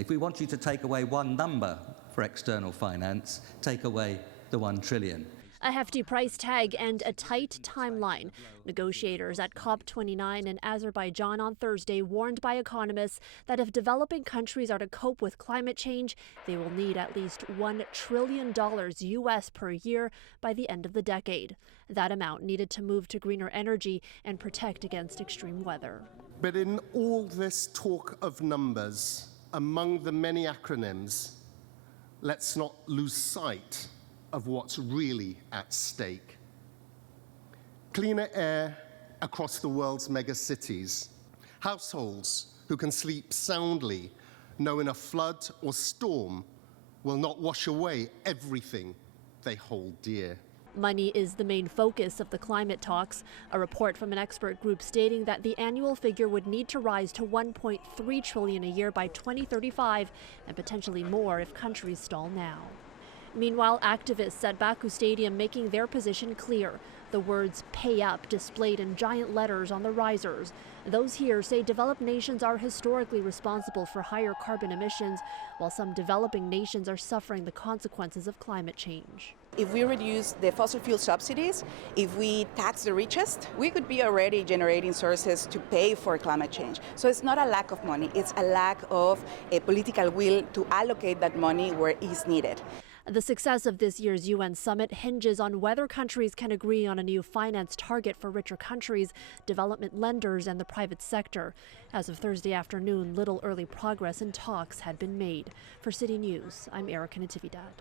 If we want you to take away one number for external finance, take away the 1 trillion. A hefty price tag and a tight timeline. Negotiators at COP29 in Azerbaijan on Thursday warned by economists that if developing countries are to cope with climate change, they will need at least $1 trillion US per year by the end of the decade. That amount needed to move to greener energy and protect against extreme weather. But in all this talk of numbers, among the many acronyms, let's not lose sight of what's really at stake. Cleaner air across the world's megacities. Households who can sleep soundly, knowing a flood or storm will not wash away everything they hold dear. Money is the main focus of the climate talks. A report from an expert group stating that the annual figure would need to rise to $1.3 trillion a year by 2035 and potentially more if countries stall now. Meanwhile, activists at Baku Stadium making their position clear. The words "pay up" displayed in giant letters on the risers. Those here say developed nations are historically responsible for higher carbon emissions, while some developing nations are suffering the consequences of climate change. If we reduce the fossil fuel subsidies, if we tax the richest, we could be already generating sources to pay for climate change. So it's not a lack of money, it's a lack of a political will to allocate that money where it is needed. The success of this year's UN summit hinges on whether countries can agree on a new finance target for richer countries, development lenders, and the private sector. As of Thursday afternoon, little early progress in talks had been made. For City News, I'm Erica Natividad.